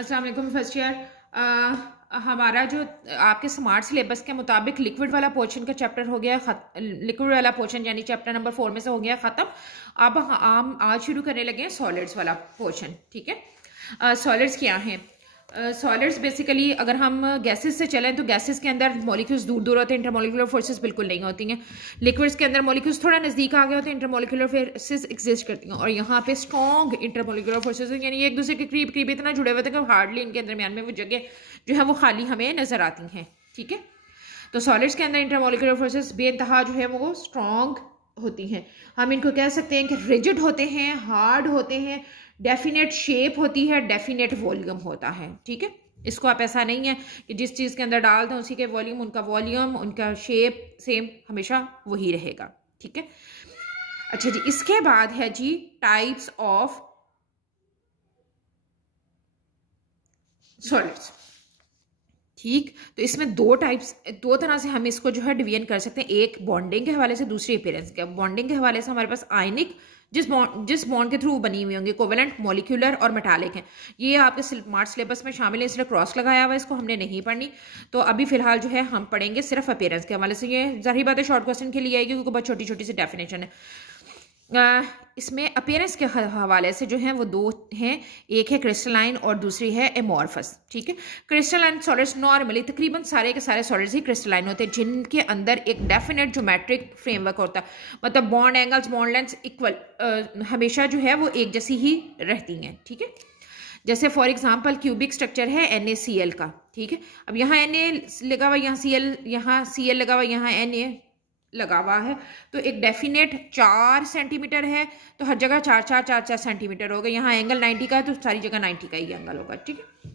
अस्सलाम वालेकुम first year. हमारा जो आपके स्मार्ट सिलेबस के मुताबिक लिक्विड वाला पोर्शन का चैप्टर हो गया लिक्विड वाला पोर्शन यानी चैप्टर नंबर 4 में से हो गया ख़त्म। अब हम आज शुरू करने लगे हैं सॉलिड्स वाला पोर्शन। ठीक है, सॉलिड्स क्या हैं? सॉलिड्स बेसिकली अगर हम गैसेस से चलें तो गैसेस के अंदर मॉलिक्यूल्स दूर दूर होते हैं, इंटरमॉलिक्यूलर फोर्सेस बिल्कुल नहीं होती हैं। लिक्विड्स के अंदर मॉलिक्यूल्स थोड़ा नज़दीक आ गए होते हैं, इंटरमॉलिक्यूलर फोर्सेस एग्जिस्ट करती हैं। और यहाँ पे स्ट्रॉन्ग इंटरमॉलिक्यूलर फोर्सेस हैं, यानी एक दूसरे के करीब करीब इतना जुड़े हुए थे कि हार्डली इनके दरमियान में वो जगह जो है वो खाली हमें नजर आती हैं। ठीक है, तो सॉलिड्स के अंदर इंटरमॉलिक्यूलर फोर्सेस बेइंतहा जो है वो स्ट्रॉन्ग होती हैं। हम इनको कह सकते हैं कि रिजिड होते हैं, हार्ड होते हैं, डेफिनेट शेप होती है, डेफिनेट वॉल्यूम होता है। ठीक है, इसको आप ऐसा नहीं है कि जिस चीज़ के अंदर डाल दें उसी के वॉल्यूम उनका शेप सेम हमेशा वही रहेगा। ठीक है, अच्छा जी, इसके बाद है जी टाइप्स ऑफ सॉलिड्स। ठीक, तो इसमें दो तरह से हम इसको जो है डिवीजन कर सकते हैं। एक बॉन्डिंग के हवाले से, दूसरी अपीयरेंस के। बॉन्डिंग के हवाले से हमारे पास आयनिक जिस बॉन्ड के थ्रू बनी हुई होंगी, कोवेलेंट, मॉलिक्यूलर और मेटालिक हैं। ये आपके स्मार्ट सिलेबस में शामिल है, इसलिए क्रॉस लगाया हुआ है, इसको हमने नहीं पढ़नी। तो अभी फिलहाल जो है हम पढ़ेंगे सिर्फ अपीयरेंस के हवाले से। ये जाहिर बात है शॉर्ट क्वेश्चन के लिए आएगी क्योंकि बहुत छोटी छोटी सी डेफिनेशन है। इसमें अपीयरेंस के हवाले से जो है वो दो हैं, एक है क्रिस्टलाइन और दूसरी है एमॉर्फस। ठीक है, क्रिस्टलाइन सॉलिड्स नॉर्मली तकरीबन सारे के सारे सॉलिड्स ही क्रिस्टलाइन होते हैं, जिनके अंदर एक डेफिनेट ज्योमेट्रिक फ्रेमवर्क होता है। मतलब bond angles, bond lengths equal हमेशा जो है वो एक जैसी ही रहती हैं। ठीक है, जैसे फॉर एग्जांपल क्यूबिक स्ट्रक्चर है NaCl का। ठीक है, अब यहाँ Na लगा हुआ, यहाँ Cl लगा हुआ, यहाँ Na लगा हुआ है, तो एक डेफिनेट 4 सेंटीमीटर है, तो हर जगह 4 सेंटीमीटर होगा। यहाँ एंगल 90 का है तो सारी जगह 90 का ही एंगल होगा। ठीक है,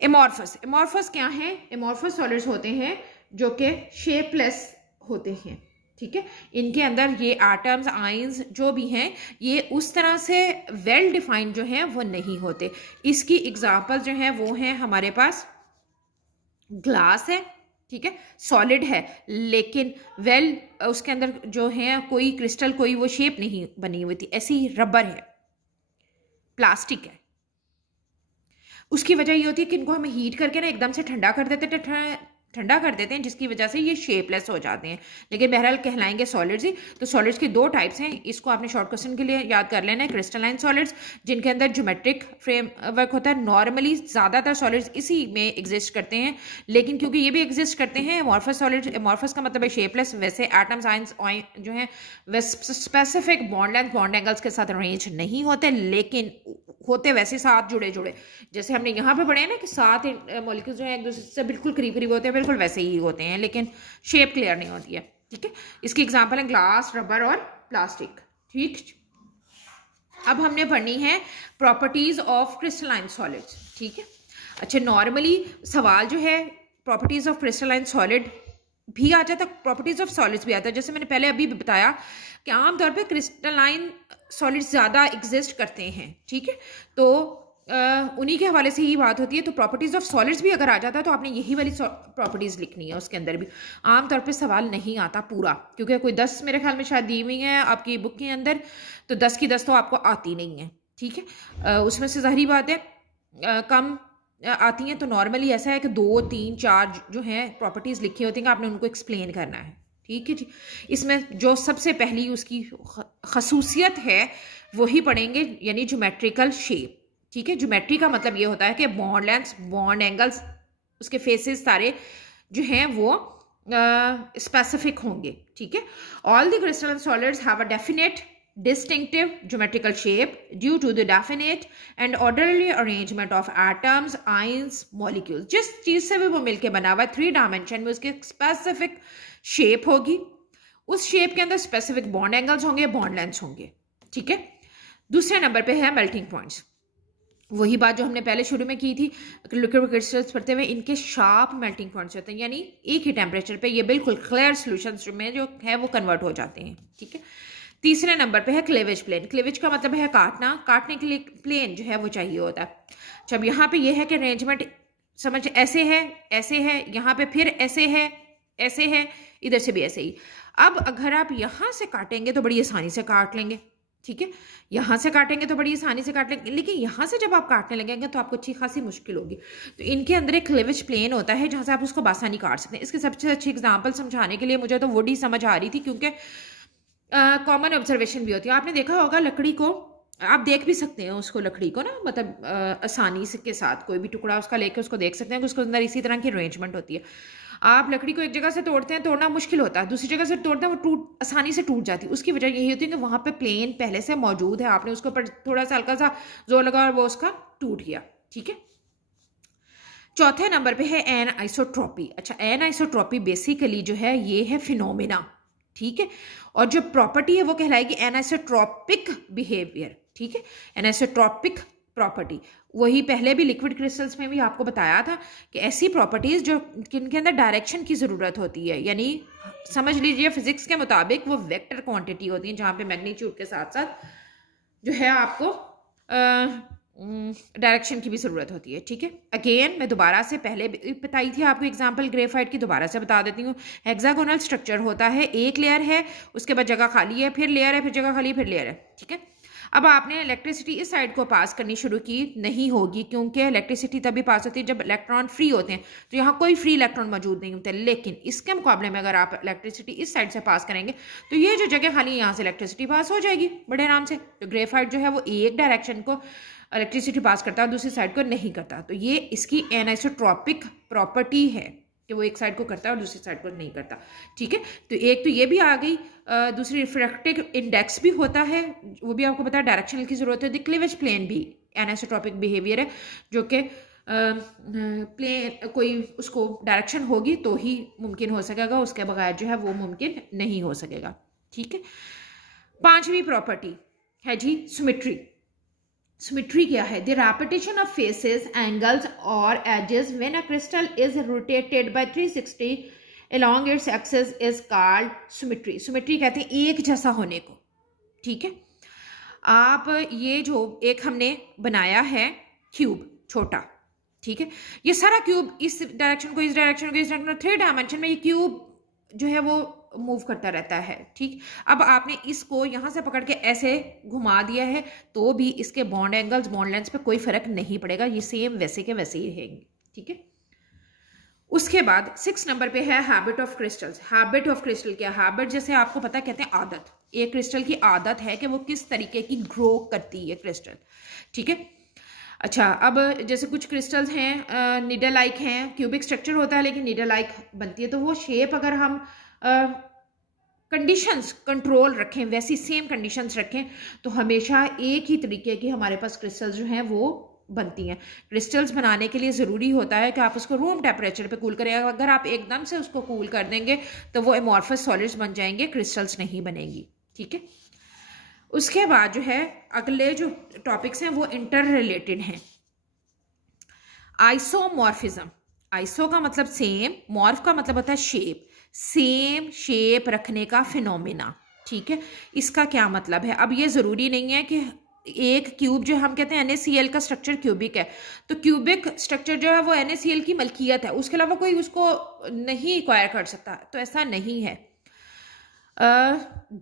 एमॉर्फस क्या है? एमॉर्फस सॉलिड्स होते हैं जो कि शेपलेस होते हैं। ठीक है, इनके अंदर ये एटम्स, आयंस जो भी हैं ये उस तरह से वेल डिफाइंड जो हैं वो नहीं होते। इसकी एग्जांपल जो है वो है हमारे पास ग्लास है। ठीक है, सॉलिड है लेकिन उसके अंदर जो है कोई क्रिस्टल, कोई वो शेप नहीं बनी हुई थी। ऐसी रबर है, प्लास्टिक है। उसकी वजह ये होती है कि इनको हम हीट करके ना एकदम से ठंडा कर देते हैं, जिसकी वजह से ये शेपलेस हो जाते हैं, लेकिन बहरहाल कहलाएंगे सॉलिड्स ही। तो सॉलिड्स की दो टाइप्स हैं, इसको आपने शॉर्ट क्वेश्चन के लिए याद कर लेना है। क्रिस्टलाइन सॉलिड्स जिनके अंदर ज्योमेट्रिक फ्रेमवर्क होता है, नॉर्मली ज़्यादातर सॉलिड्स इसी में एग्जिस्ट करते हैं, लेकिन क्योंकि ये भी एग्जिस्ट करते हैं एमॉर्फस सॉलिड्स, एमॉर्फस का मतलब है शेपलेस, वैसे एटम्स, आयंस जो है वह specific bond length, bond angles के साथ अरेंज नहीं होते, लेकिन होते वैसे साथ जुड़े जुड़े। जैसे हमने यहाँ पे पढ़े हैं ना कि 7 मॉलिक्यूल्स जो है एक दूसरे से बिल्कुल करीब करीब होते हैं, बिल्कुल वैसे ही होते हैं, लेकिन शेप क्लियर नहीं होती है। ठीक है, इसकी एग्जांपल है ग्लास, रबर और प्लास्टिक। ठीक, अब हमने पढ़नी है प्रॉपर्टीज ऑफ क्रिस्टलाइन सॉलिड्स। ठीक है, अच्छा, नॉर्मली सवाल जो है प्रॉपर्टीज ऑफ क्रिस्टलाइन सॉलिड भी आ जाता है, प्रॉपर्टीज ऑफ सॉलिड्स भी आता है। जैसे मैंने पहले अभी भी बताया कि आमतौर पे क्रिस्टलाइन सॉलिड्स ज़्यादा एग्जिस्ट करते हैं। ठीक है, तो उन्हीं के हवाले से ही बात होती है। तो प्रॉपर्टीज ऑफ सॉलिड्स भी अगर आ जाता है तो आपने यही वाली प्रॉपर्टीज लिखनी है। उसके अंदर भी आमतौर पे सवाल नहीं आता पूरा, क्योंकि कोई 10 मेरे ख्याल में शायद दी हुई है आपकी बुक के अंदर, तो 10 की 10 तो आपको आती नहीं है। ठीक है, उसमें से ज़ाहिर बात है कम आती हैं, तो नॉर्मली ऐसा है कि 2, 3, 4 जो हैं प्रॉपर्टीज़ लिखी होती हैं, आपने उनको एक्सप्लेन करना है। ठीक है जी, इसमें जो सबसे पहली उसकी खसूसियत है वही पढ़ेंगे, यानी ज्योमेट्रिकल शेप। ठीक है, ज्योमेट्री का मतलब ये होता है कि बॉन्ड लेंथ्स, बॉन्ड एंगल्स, उसके फेसेस सारे जो हैं वो स्पेसिफिक होंगे। ठीक है, all the crystalline solids have a definite distinctive geometrical shape due to the definite and orderly arrangement of atoms, ions, molecules। जिस चीज से भी वो मिलके बना हुआ है 3 डायमेंशन में उसकी स्पेसिफिक शेप होगी, उस शेप के अंदर स्पेसिफिक बॉन्ड एंगल्स होंगे, बॉन्ड लेंथ्स होंगे। ठीक है, दूसरे नंबर पे है मेल्टिंग पॉइंट्स। वही बात जो हमने पहले शुरू में की थी, लिक्विड क्रिस्टल्स पढ़ते हुए, इनके शार्प मेल्टिंग पॉइंट्स होते हैं, यानी एक ही टेम्परेचर पे ये बिल्कुल क्लियर सॉल्यूशंस में जो है वो कन्वर्ट हो जाते हैं। ठीक है, तीसरे नंबर पे है क्लेवेज प्लेन। क्लेवेज का मतलब है काटने के लिए प्लेन जो है वो चाहिए होता है। जब यहाँ पे ये है कि अरेंजमेंट समझ ऐसे है, यहाँ पे फिर ऐसे है, इधर से भी ऐसे ही। अब अगर आप यहाँ से काटेंगे तो बड़ी आसानी से काट लेंगे। ठीक है, यहाँ से काटेंगे तो बड़ी आसानी से काट लेंगे, लेकिन यहाँ से जब आप काटने लगेंगे तो आपको अच्छी खासी मुश्किल होगी। तो इनके अंदर एक क्लीवेज प्लेन होता है जहाँ से आप उसको बासानी काट सकते हैं। इसके सबसे अच्छी एग्जांपल समझाने के लिए मुझे तो वुड ही समझ आ रही थी, क्योंकि कॉमन ऑब्जर्वेशन भी होती है। आपने देखा होगा लकड़ी को, आप देख भी सकते हैं उसको, लकड़ी को ना, मतलब आसानी से के साथ कोई भी टुकड़ा उसका लेके उसको देख सकते हैं कि उसके अंदर इसी तरह की अरेंजमेंट होती है। आप लकड़ी को एक जगह से तोड़ते हैं, तोड़ना मुश्किल होता है, दूसरी जगह से तोड़ते हैं वो आसानी से टूट जाती है। उसकी वजह यही होती है कि वहाँ पे प्लेन पहले से मौजूद है, आपने उसके ऊपर थोड़ा सा हल्का सा जोर लगा और वो उसका टूट गया। ठीक है, चौथे नंबर पे है एनआइसोट्रॉपी। अच्छा, एनआइसोट्रॉपी बेसिकली जो है ये है फिनोमिना। ठीक है, और जो प्रॉपर्टी है वो कहलाएगी एनआइसोट्रॉपिक बिहेवियर। ठीक है, एनआइसोट्रॉपिक प्रॉपर्टी, वही पहले भी लिक्विड क्रिस्टल्स में भी आपको बताया था कि ऐसी प्रॉपर्टीज जो जिनके अंदर डायरेक्शन की ज़रूरत होती है, यानी समझ लीजिए फिजिक्स के मुताबिक वो वेक्टर क्वांटिटी होती है जहाँ पे मैग्नीट्यूड के साथ साथ जो है आपको डायरेक्शन की भी ज़रूरत होती है। ठीक है, अगेन मैं दोबारा से पहले बताई थी आपको एग्जांपल ग्रेफाइट की, दोबारा से बता देती हूँ। हेक्सागोनल स्ट्रक्चर होता है, एक लेयर है, उसके बाद जगह खाली है, फिर लेयर है, फिर जगह खाली है, फिर लेयर है। ठीक है, अब आपने इलेक्ट्रिसिटी इस साइड को पास करनी शुरू की, नहीं होगी, क्योंकि इलेक्ट्रिसिटी तभी पास होती है जब इलेक्ट्रॉन फ्री होते हैं, तो यहाँ कोई फ्री इलेक्ट्रॉन मौजूद नहीं होते। लेकिन इसके मुकाबले में अगर आप इलेक्ट्रिसिटी इस साइड से पास करेंगे तो ये जो जगह खाली, यहाँ से इलेक्ट्रिसिटी पास हो जाएगी बड़े आराम से। तो ग्रेफाइट जो है वो एक डायरेक्शन को इलेक्ट्रिसिटी पास करता है, दूसरी साइड को नहीं करता। तो ये इसकी एनिसोट्रॉपिक प्रॉपर्टी है कि वो एक साइड को करता है और दूसरी साइड को नहीं करता। ठीक है, तो एक तो ये भी आ गई, दूसरी रिफ्रैक्टिव इंडेक्स भी होता है, वो भी आपको पता है, डायरेक्शनल की जरूरत है। क्लीवेज प्लेन भी एनिसोट्रॉपिक बिहेवियर है, जो कि प्लेन कोई उसको डायरेक्शन होगी तो ही मुमकिन हो सकेगा, उसके बगैर जो है वो मुमकिन नहीं हो सकेगा। ठीक है, पांचवी प्रॉपर्टी है जी सिमेट्री। सिमेट्री क्या है? The repetition of faces, angles और edges when a crystal is rotated by 360 along its axis is called symmetry। Symmetry कहते हैं एक जैसा होने को। ठीक है, आप ये जो एक हमने बनाया है क्यूब छोटा, ठीक है, ये सारा क्यूब इस डायरेक्शन को, इस डायरेक्शन को, इस डायरेक्शन को, 3 डायमेंशन में ये क्यूब जो है वो मूव करता रहता है। ठीक, अब आपने इसको यहाँ से पकड़ के ऐसे घुमा दिया है तो भी इसके बॉन्ड एंगल्स, बॉन्ड लेंथ पे कोई फर्क नहीं पड़ेगा, ये सेम वैसे के वैसे ही रहेंगे। ठीक है, उसके बाद 6 नंबर पे है habit of crystals. Habit of crystal क्या? हैबिट जैसे आपको पता कहते हैं आदत, एक क्रिस्टल की आदत है कि वो किस तरीके की ग्रो करती है क्रिस्टल। ठीक है, अच्छा, अब जैसे कुछ क्रिस्टल्स हैं नीडल लाइक हैं, क्यूबिक स्ट्रक्चर होता है लेकिन नीडल लाइक बनती है, तो वो शेप अगर हम कंडीशंस कंट्रोल रखें, वैसी सेम कंडीशंस रखें, तो हमेशा एक ही तरीके की हमारे पास क्रिस्टल्स जो हैं वो बनती हैं। क्रिस्टल्स बनाने के लिए ज़रूरी होता है कि आप उसको रूम टेम्परेचर पे कूल करें। अगर आप एकदम से उसको कूल कर देंगे तो वो एमॉर्फस सॉलिड्स बन जाएंगे, क्रिस्टल्स नहीं बनेंगी। ठीक है, उसके बाद जो है अगले जो टॉपिक्स हैं वो इंटर रिलेटेड हैं। आइसोमॉर्फिज्म, आइसो का मतलब सेम, मॉर्फ का मतलब होता है शेप, सेम शेप रखने का फिनोमिना। ठीक है, इसका क्या मतलब है? अब ये ज़रूरी नहीं है कि एक क्यूब जो हम कहते हैं NaCl का स्ट्रक्चर क्यूबिक है, तो क्यूबिक स्ट्रक्चर जो है वो NaCl की मलकियत है, उसके अलावा कोई उसको नहीं एक्वायर कर सकता, तो ऐसा नहीं है।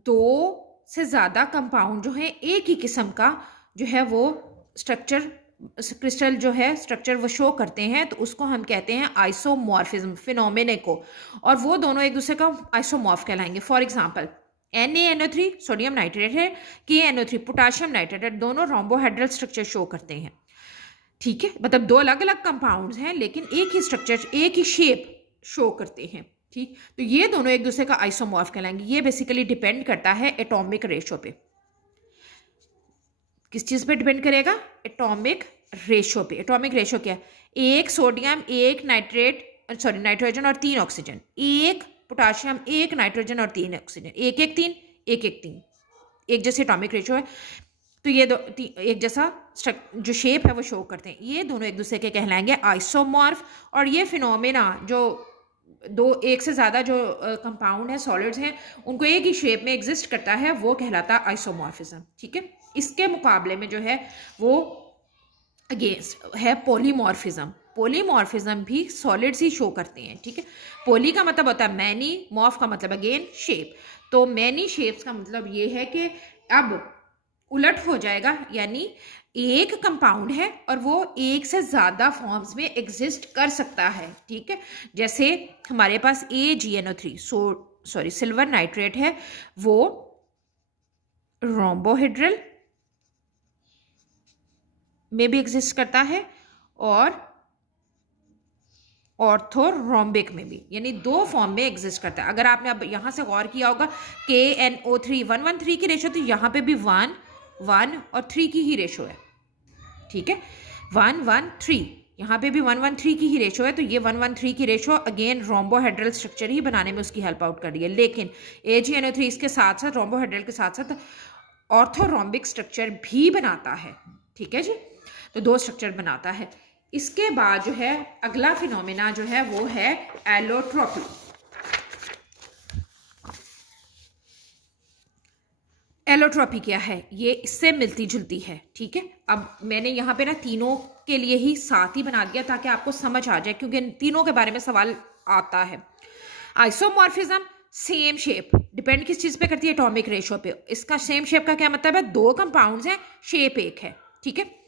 2 से ज़्यादा कंपाउंड जो है एक ही किस्म का जो है वो स्ट्रक्चर क्रिस्टल जो है स्ट्रक्चर वो शो करते हैं, तो उसको हम कहते हैं आइसोमॉर्फिज्म फिनोमेने को, और वो दोनों एक दूसरे का आइसोमॉर्फ कहलाएंगे। For example NaNO3 sodium nitrate है, KNO3 पोटाशियम नाइट्रेट है, दोनों रोम्बोहेड्रल स्ट्रक्चर शो करते हैं। ठीक है, मतलब 2 अलग अलग कंपाउंड्स हैं लेकिन एक ही स्ट्रक्चर, एक ही शेप शो करते हैं। ठीक, तो ये दोनों एक दूसरे का आइसोमॉर्फ कहलाएंगे। ये बेसिकली डिपेंड करता है एटॉमिक रेशो पे। किस चीज़ पे डिपेंड करेगा? एटॉमिक रेशो पे। एटॉमिक रेशो क्या है? 1 सोडियम, 1 नाइट्रोजन और 3 ऑक्सीजन, 1 पोटाशियम, 1 नाइट्रोजन और 3 ऑक्सीजन, 1 1 3 1 1 3, एक जैसे एटॉमिक रेशो है, तो ये एक जैसा जो शेप है वो शो करते हैं। ये दोनों एक दूसरे के कहलाएंगे आइसोमॉर्फ। और ये फिनोमेना जो 1 से ज़्यादा जो कंपाउंड है, सॉलिड्स हैं, उनको एक ही शेप में एग्जिस्ट करता है, वो कहलाता है आइसोमॉर्फिज्म। ठीक है, इसके मुकाबले में जो है वो अगेंस्ट है पॉलीमॉर्फिज्म। पॉलीमॉर्फिज्म भी सॉलिड्स ही शो करते हैं। ठीक है, पॉली का मतलब होता है मैनी, मॉर्फ का मतलब अगेन शेप। तो मैनी शेप्स का मतलब ये है कि अब उलट हो जाएगा, यानी एक कंपाउंड है और वो एक से ज्यादा फॉर्म्स में एग्जिस्ट कर सकता है, ठीक है। जैसे हमारे पास AgNO3 सॉरी सिल्वर नाइट्रेट है, वो रोम्बोहेड्रल में भी एग्जिस्ट करता है और ऑर्थोरोम्बिक में भी, यानी दो फॉर्म में एग्जिस्ट करता है। अगर आपने अब यहां से गौर किया होगा KNO3 113 की रेशो, तो यहाँ पे भी 1 1 और 3 की ही रेशो है, ठीक है। 1 1 3 यहाँ पे भी 1 1 3 की ही रेशो है, तो ये 1 1 3 की रेशो अगेन रोम्बोहेड्रल स्ट्रक्चर ही बनाने में उसकी हेल्प आउट कर रही है। लेकिन AgNO3 इसके साथ साथ रोम्बोहेड्रल के साथ साथ ऑर्थोरोम्बिक स्ट्रक्चर भी बनाता है, ठीक है जी। तो दो स्ट्रक्चर बनाता है। इसके बाद जो है अगला फिनोमेना जो है वो है एलोट्रोपी। एलोट्रोपी क्या है? ये इससे मिलती जुलती है, ठीक है। अब मैंने यहाँ पे ना तीनों के लिए ही साथ ही बना दिया ताकि आपको समझ आ जाए, क्योंकि तीनों के बारे में सवाल आता है। आइसोमॉर्फिज्म, सेम शेप, डिपेंड किस चीज पे करती है? एटॉमिक रेशो पे। इसका सेम शेप का क्या मतलब है? दो कंपाउंड्स हैं, शेप एक है, ठीक है।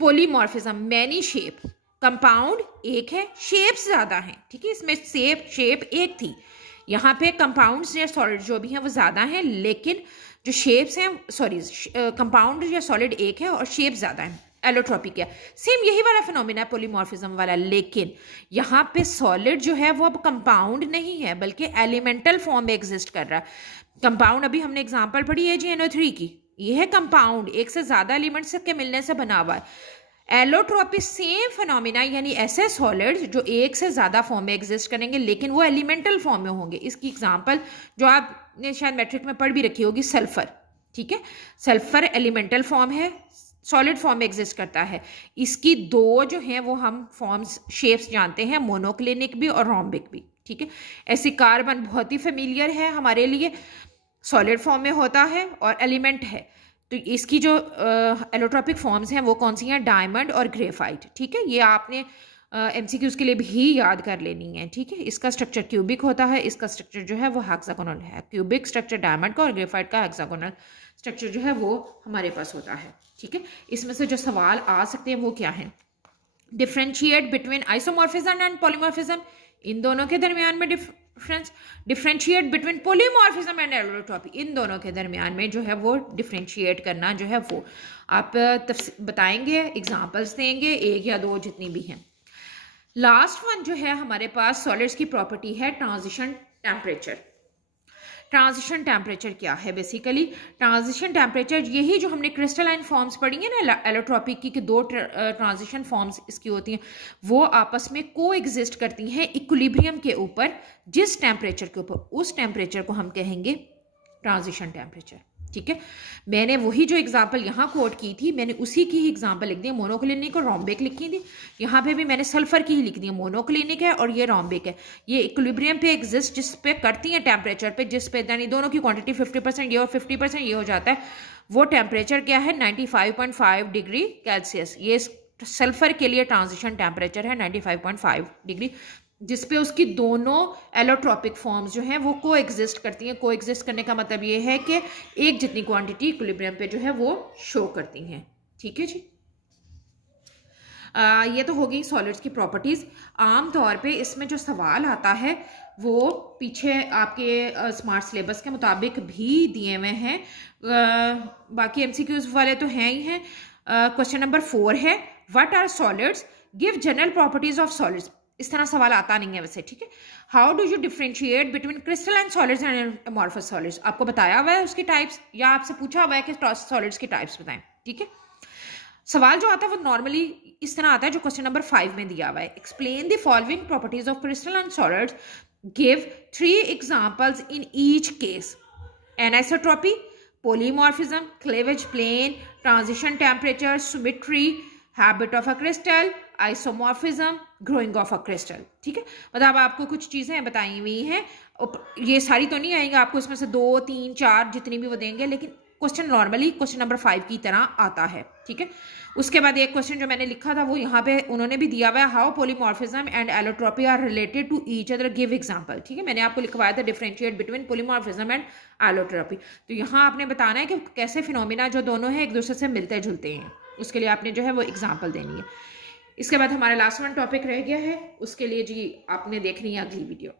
पॉलीमॉर्फिज्म, मैनी शेप, कंपाउंड एक है, शेप्स ज्यादा हैं, ठीक है। इसमें शेप एक थी, यहाँ पे कंपाउंड्स या सॉलिड जो भी हैं वो ज्यादा हैं, लेकिन जो शेप्स हैं कंपाउंड या सॉलिड एक है और शेप ज्यादा है। एलोट्रोपी क्या? सेम यही वाला फिनोमिना है पॉलीमॉर्फिज्म वाला, लेकिन यहाँ पे सॉलिड जो है वो अब कंपाउंड नहीं है बल्कि एलिमेंटल फॉर्म में एग्जिस्ट कर रहा है। कंपाउंड अभी हमने एग्जांपल पढ़ी है AgNO3 की, ये है कंपाउंड, एक से ज्यादा एलिमेंट्स के मिलने से बना हुआ है। एलोट्रोपी सेम फिनोमिना, यानी ऐसे सॉलिड जो एक से ज्यादा फॉर्म में एग्जिस्ट करेंगे लेकिन वो एलिमेंटल फॉर्म में होंगे। इसकी एग्जांपल जो आपने शायद मैट्रिक में पढ़ भी रखी होगी, सल्फर, ठीक है। सल्फर एलिमेंटल फॉर्म है, सॉलिड फॉर्म में एग्जिस्ट करता है। इसकी दो जो हैं वो हम फॉर्म्स शेप्स जानते हैं, मोनोक्लिनिक भी और रोम्बिक भी, ठीक है। ऐसे कार्बन बहुत ही फेमिलियर है हमारे लिए, सॉलिड फॉर्म में होता है और एलिमेंट है। तो इसकी जो एलोट्रोपिक फॉर्म्स हैं वो कौन सी हैं? डायमंड और ग्रेफाइट, ठीक है। ये आपने MCQs के लिए भी याद कर लेनी है, ठीक है। इसका स्ट्रक्चर क्यूबिक होता है, इसका स्ट्रक्चर जो है वो हेक्सागोनल है। क्यूबिक स्ट्रक्चर डायमंड का और ग्रेफाइट का हेक्सागोनल स्ट्रक्चर जो है वो हमारे पास होता है, ठीक है। इसमें से जो सवाल आ सकते हैं वो क्या है? Differentiate between isomorphism and polymorphism, इन दोनों के दरमियान में difference. Differentiate between polymorphism and allotropy, इन दोनों के दरमियान में जो है वो डिफ्रेंशिएट करना जो है वो आप बताएंगे, एग्जांपल्स देंगे, एक या दो जितनी भी हैं। लास्ट वन जो है हमारे पास सॉलिड्स की प्रॉपर्टी है ट्रांजिशन टेम्परेचर। ट्रांजिशन टेम्परेचर क्या है? बेसिकली ट्रांजिशन टेम्परेचर यही जो हमने क्रिस्टलाइन फॉर्म्स पढ़ी है ना एलोट्रोपिक की, कि दो ट्रांजिशन फॉर्म्स इसकी होती हैं, वो आपस में को एग्जिस्ट करती हैं इक्विलिब्रियम के ऊपर। जिस टेम्परेचर के ऊपर, उस टेम्परेचर को हम कहेंगे ट्रांजिशन टेम्परेचर, ठीक है। मैंने वही जो एग्जांपल यहाँ कोट की थी, मैंने उसी की ही एग्जांपल लिख दी, मोनोक्लिनिक और रोम्बिक लिखी थी। यहाँ पे भी मैंने सल्फर की ही लिख दी, मोनोक्लिनिक है और ये रोम्बिक है। ये इक्विलिब्रियम पे एग्जिस्ट जिस पे करती हैं टेम्परेचर पे, जिस पे यानी दोनों की क्वांटिटी 50% ये और 50% ये हो जाता है, वो टेम्परेचर क्या है? 95.5 डिग्री सेल्सियस। ये सल्फर के लिए ट्रांजिशन टेम्परेचर है 95.5 डिग्री, जिसपे उसकी दोनों एलोट्रोपिक फॉर्म्स जो हैं वो को एग्जिस्ट करती हैं। को एग्जिस्ट करने का मतलब ये है कि एक जितनी क्वांटिटी इक्विलिब्रियम पे जो है वो शो करती हैं, ठीक है जी। ये तो हो गई सॉलिड्स की प्रॉपर्टीज। आमतौर पे इसमें जो सवाल आता है वो पीछे आपके स्मार्ट सिलेबस के मुताबिक भी दिए हुए हैं, बाकी MCQs वाले तो हैं ही हैं। क्वेश्चन नंबर 4 है, what are solids, give general properties of solids. इस तरह सवाल आता नहीं है वैसे, ठीक है। How do you differentiate between crystalline solids and amorphous solids, आपको बताया हुआ है उसकी टाइप्स, या आपसे पूछा हुआ है कि सॉलिड्स की टाइप्स बताएं, ठीक है। सवाल जो आता है वो नॉर्मली इस तरह आता है जो क्वेश्चन नंबर 5 में दिया हुआ है। Explain the following properties of crystalline solids, give 3 examples in each case. Anisotropy, polymorphism, cleavage plane, transition temperature, symmetry, habit of a crystal, isomorphism, growing of a crystal, ठीक है। मतलब आपको कुछ चीजें बताई हुई हैं, ये सारी तो नहीं आएंगी आपको, इसमें से 2 3 4 जितनी भी वो देंगे, लेकिन क्वेश्चन नॉर्मली क्वेश्चन नंबर 5 की तरह आता है, ठीक है। उसके बाद एक क्वेश्चन जो मैंने लिखा था वो यहाँ पे उन्होंने भी दिया हुआ है, how polymorphism and allotropy are related to each other, give example, ठीक है। मैंने आपको लिखवाया था differentiate between polymorphism and allotropy. तो यहाँ आपने बताना है कि कैसे फिनोमिना जो दोनों है एक दूसरे से मिलते जुलते हैं, उसके लिए आपने जो है वो एग्जाम्पल देनी है। इसके बाद हमारा लास्ट वन टॉपिक रह गया है, उसके लिए जी आपने देखनी है अगली वीडियो।